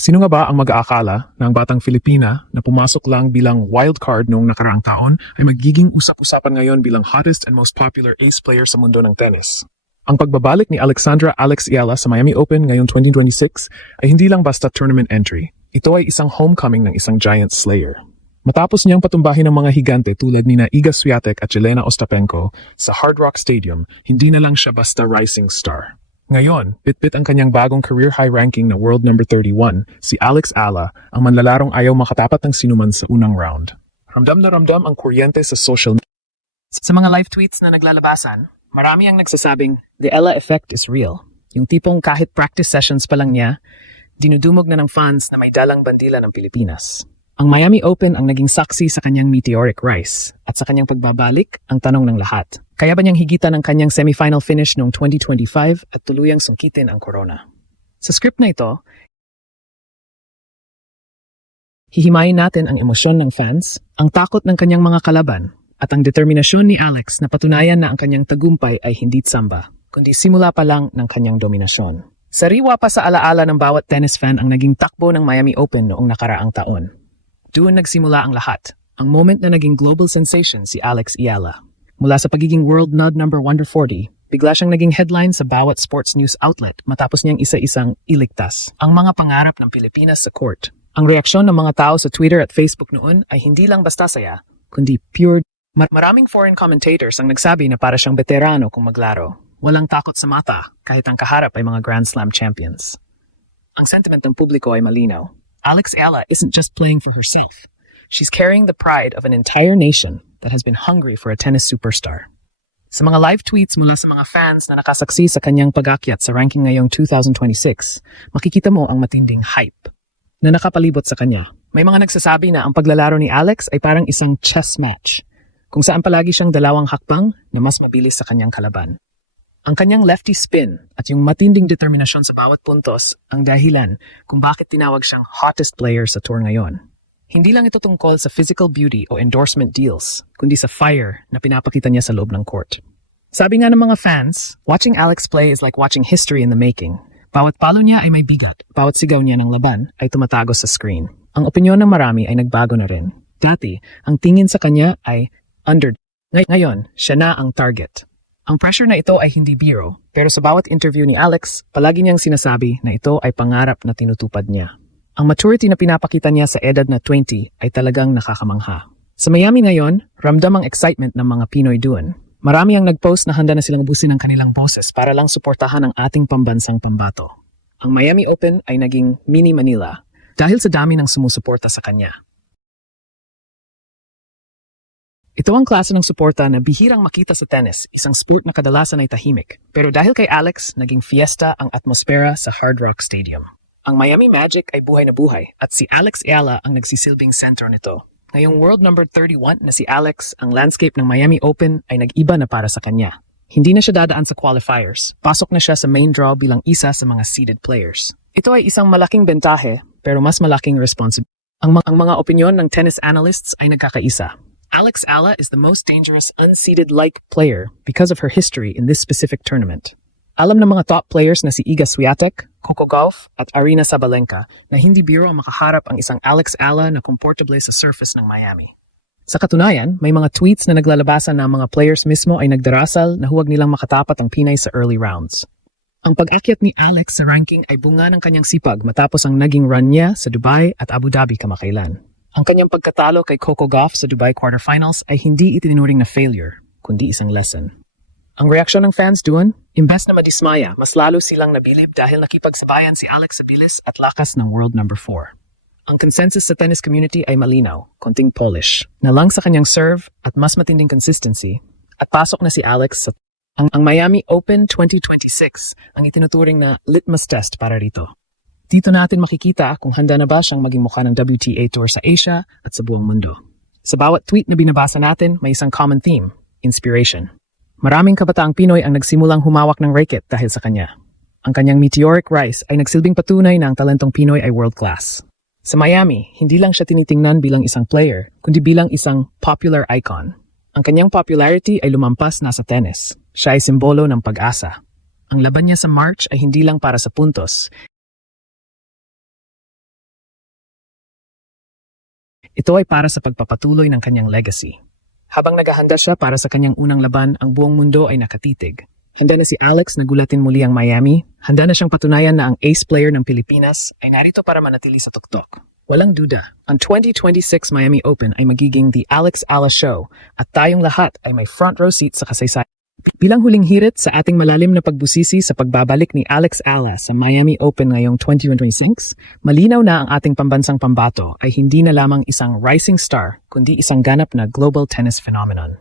Sino nga ba ang mag-aakala na ang batang Filipina na pumasok lang bilang wildcard noong nakaraang taon ay magiging usap-usapan ngayon bilang hottest and most popular ace player sa mundo ng tennis? Ang pagbabalik ni Alexandra Alex Iala sa Miami Open ngayong 2026 ay hindi lang basta tournament entry. Ito ay isang homecoming ng isang giant slayer. Matapos niyang patumbahin ng mga higante tulad ni Iga Swiatek at Jelena Ostapenko sa Hard Rock Stadium, hindi na lang siya basta rising star. Ngayon, bitbit ang kanyang bagong career high ranking na world number 31, si Alex Ala, ang manlalarong ayaw makatapat ng sinuman sa unang round. Ramdam na ramdam ang kuryente sa social media. Sa mga live tweets na naglalabasan, marami ang nagsasabing, the Ella effect is real. Yung tipong kahit practice sessions pa lang niya, dinudumog na ng fans na may dalang bandila ng Pilipinas. Ang Miami Open ang naging saksi sa kanyang meteoric rise at sa kanyang pagbabalik ang tanong ng lahat. Kaya ba niyang higitan ang kanyang semifinal finish noong 2025 at tuluyang sungkitin ang corona? Sa script na ito, hihimayin natin ang emosyon ng fans, ang takot ng kanyang mga kalaban, at ang determinasyon ni Alex na patunayan na ang kanyang tagumpay ay hindi tsamba, kundi simula pa lang ng kanyang dominasyon. Sariwa pa sa alaala ng bawat tennis fan ang naging takbo ng Miami Open noong nakaraang taon. Doon nagsimula ang lahat, ang moment na naging global sensation si Alex Iala. Mula sa pagiging world nod number 140, bigla siyang naging headline sa bawat sports news outlet matapos niyang isa-isang iligtas ang mga pangarap ng Pilipinas sa court. Ang reaksyon ng mga tao sa Twitter at Facebook noon ay hindi lang basta saya, kundi pure. Maraming foreign commentators ang nagsabi na para siyang veterano kung maglaro. Walang takot sa mata kahit ang kaharap ay mga Grand Slam champions. Ang sentiment ng publiko ay malinaw. Alex Iala isn't just playing for herself. She's carrying the pride of an entire nation that has been hungry for a tennis superstar. Sa mga live tweets mula sa mga fans na nakasaksi sa kanyang pag-akyat sa ranking ngayong 2026, makikita mo ang matinding hype na nakapalibot sa kanya. May mga nagsasabi na ang paglalaro ni Alex ay parang isang chess match, kung saan palagi siyang dalawang hakbang na mas mabilis sa kanyang kalaban. Ang kanyang lefty spin at yung matinding determinasyon sa bawat puntos ang dahilan kung bakit tinawag siyang hottest player sa tour ngayon. Hindi lang ito tungkol sa physical beauty o endorsement deals, kundi sa fire na pinapakita niya sa loob ng court. Sabi nga ng mga fans, watching Alex play is like watching history in the making. Bawat palo niya ay may bigat, bawat sigaw niya ng laban ay tumatago sa screen. Ang opinyon ng marami ay nagbago na rin. Dati, ang tingin sa kanya ay under. Ngayon, siya na ang target. Ang pressure na ito ay hindi biro, pero sa bawat interview ni Alex, palagi niyang sinasabi na ito ay pangarap na tinutupad niya. Ang maturity na pinapakita niya sa edad na 20 ay talagang nakakamangha. Sa Miami ngayon, ramdam ang excitement ng mga Pinoy doon. Marami ang nag-post na handa na silang ubusin ang kanilang boses para lang suportahan ang ating pambansang pambato. Ang Miami Open ay naging mini Manila dahil sa dami ng sumusuporta sa kanya. Ito ang klase ng suporta na bihirang makita sa tennis, isang sport na kadalasan ay tahimik. Pero dahil kay Alex, naging fiesta ang atmosfera sa Hard Rock Stadium. Ang Miami Magic ay buhay na buhay at si Alex Iala ang nagsisilbing sentro nito. Ngayong world number 31 na si Alex, ang landscape ng Miami Open ay nag-iba na para sa kanya. Hindi na siya dadaan sa qualifiers. Pasok na siya sa main draw bilang isa sa mga seeded players. Ito ay isang malaking bentahe pero mas malaking responsibility. Ang mga opinyon ng tennis analysts ay nagkakaisa. Alex Ala is the most dangerous unseeded-like player because of her history in this specific tournament. Alam ng mga top players na si Iga Swiatek, Coco Gauff at Aryna Sabalenka na hindi biro ang makaharap ang isang Alex Ala na komportable sa surface ng Miami. Sa katunayan, may mga tweets na naglalabasan na ang mga players mismo ay nagdarasal na huwag nilang makatapat ang Pinay sa early rounds. Ang pag-akyat ni Alex sa ranking ay bunga ng kanyang sipag matapos ang naging run niya sa Dubai at Abu Dhabi kamakailan. Ang kanyang pagkatalo kay Coco Gauff sa Dubai quarterfinals ay hindi itinuring na failure, kundi isang lesson. Ang reaksyon ng fans doon, imbes na madismaya, mas lalo silang nabilib dahil nakipagsabayan si Alex sa bilis at lakas ng world number 4. Ang consensus sa tennis community ay malinaw, konting polish, na lang sa kanyang serve at mas matinding consistency, at pasok na si Alex sa ang Miami Open 2026 ang itinuturing na litmus test para rito. Dito natin makikita kung handa na ba siyang maging mukha ng WTA Tour sa Asia at sa buong mundo. Sa bawat tweet na binabasa natin, may isang common theme, inspiration. Maraming kabataang Pinoy ang nagsimulang humawak ng racket dahil sa kanya. Ang kanyang meteoric rise ay nagsilbing patunay na ang talentong Pinoy ay world class. Sa Miami, hindi lang siya tinitingnan bilang isang player, kundi bilang isang popular icon. Ang kanyang popularity ay lumampas na sa tennis. Siya ay simbolo ng pag-asa. Ang laban niya sa March ay hindi lang para sa puntos. Ito ay para sa pagpapatuloy ng kanyang legacy. Habang naghahanda siya para sa kanyang unang laban, ang buong mundo ay nakatitig. Handa na si Alex na gulatin muli ang Miami. Handa na siyang patunayan na ang ace player ng Pilipinas ay narito para manatili sa tuktok. Walang duda, ang 2026 Miami Open ay magiging The Alex Ala Show at tayong lahat ay may front row seat sa kasaysayan. Bilang huling hirit sa ating malalim na pagbusisi sa pagbabalik ni Alex Ala sa Miami Open ngayong 2026, malinaw na ang ating pambansang pambato ay hindi na lamang isang rising star kundi isang ganap na global tennis phenomenon.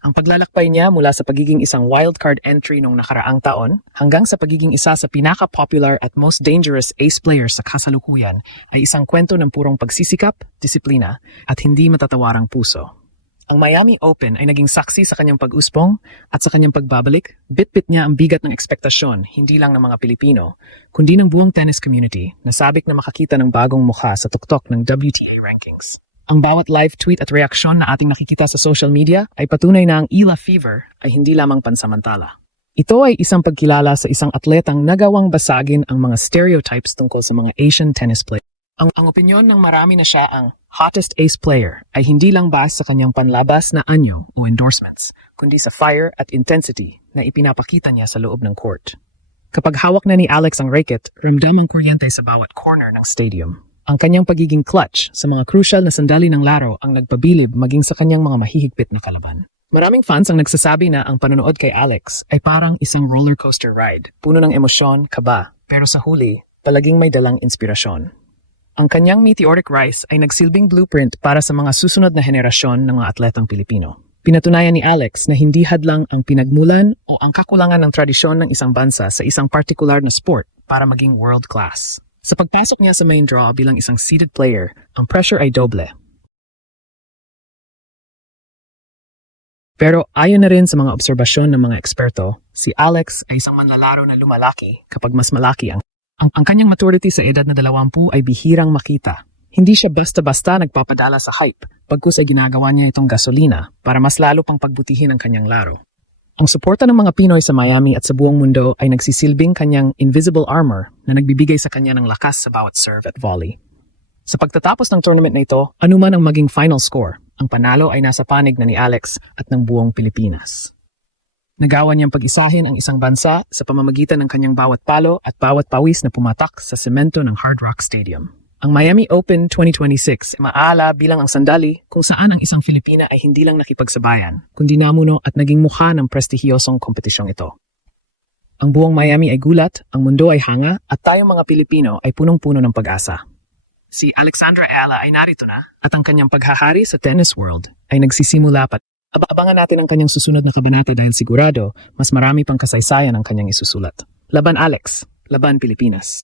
Ang paglalakbay niya mula sa pagiging isang wildcard entry noong nakaraang taon hanggang sa pagiging isa sa pinaka-popular at most dangerous ace players sa kasalukuyan ay isang kwento ng purong pagsisikap, disiplina at hindi matatawarang puso. Ang Miami Open ay naging saksi sa kanyang pag-uspong at sa kanyang pagbabalik, bit-bit niya ang bigat ng ekspektasyon hindi lang ng mga Pilipino, kundi ng buong tennis community na sabik na makakita ng bagong mukha sa tuktok ng WTA rankings. Ang bawat live tweet at reaksyon na ating nakikita sa social media ay patunay na ang Ila Fever ay hindi lamang pansamantala. Ito ay isang pagkilala sa isang atletang nagawang basagin ang mga stereotypes tungkol sa mga Asian tennis players. Ang opinyon ng marami na siya ang hottest ace player ay hindi lang base sa kanyang panlabas na anyo o endorsements, kundi sa fire at intensity na ipinapakita niya sa loob ng court. Kapag hawak na ni Alex ang racket, ramdam ang kuryente sa bawat corner ng stadium. Ang kanyang pagiging clutch sa mga crucial na sandali ng laro ang nagpabilib maging sa kanyang mga mahihigpit na kalaban. Maraming fans ang nagsasabi na ang panonood kay Alex ay parang isang roller coaster ride, puno ng emosyon, kaba, pero sa huli, palaging may dalang inspirasyon. Ang kanyang meteoric rise ay nagsilbing blueprint para sa mga susunod na henerasyon ng mga atletang Pilipino. Pinatunayan ni Alex na hindi hadlang ang pinagmulan o ang kakulangan ng tradisyon ng isang bansa sa isang partikular na sport para maging world class. Sa pagpasok niya sa main draw bilang isang seeded player, ang pressure ay doble. Pero ayon na rin sa mga obserbasyon ng mga eksperto, si Alex ay isang manlalaro na lumalaki kapag mas malaki ang kanyang maturity sa edad na 20 ay bihirang makita. Hindi siya basta-basta nagpapadala sa hype, pagkus ay ginagawa niya itong gasolina para mas lalo pang pagbutihin ang kanyang laro. Ang suporta ng mga Pinoy sa Miami at sa buong mundo ay nagsisilbing kanyang invisible armor na nagbibigay sa kanya ng lakas sa bawat serve at volley. Sa pagtatapos ng tournament na ito, anuman ang maging final score, ang panalo ay nasa panig na ni Alex at ng buong Pilipinas. Nagawa niyang pag-isahin ang isang bansa sa pamamagitan ng kanyang bawat palo at bawat pawis na pumatak sa semento ng Hard Rock Stadium. Ang Miami Open 2026 ay maala bilang ang sandali kung saan ang isang Filipina ay hindi lang nakipagsabayan, kundi namuno at naging mukha ng prestihiyosong kompetisyong ito. Ang buong Miami ay gulat, ang mundo ay hanga, at tayong mga Pilipino ay punong-puno ng pag-asa. Si Alexandra Ala ay narito na, at ang kanyang paghahari sa tennis world ay nagsisimula pa. Abangan natin ang kanyang susunod na kabanata dahil sigurado mas marami pang kasaysayan ang kanyang isusulat. Laban Alex, laban Pilipinas.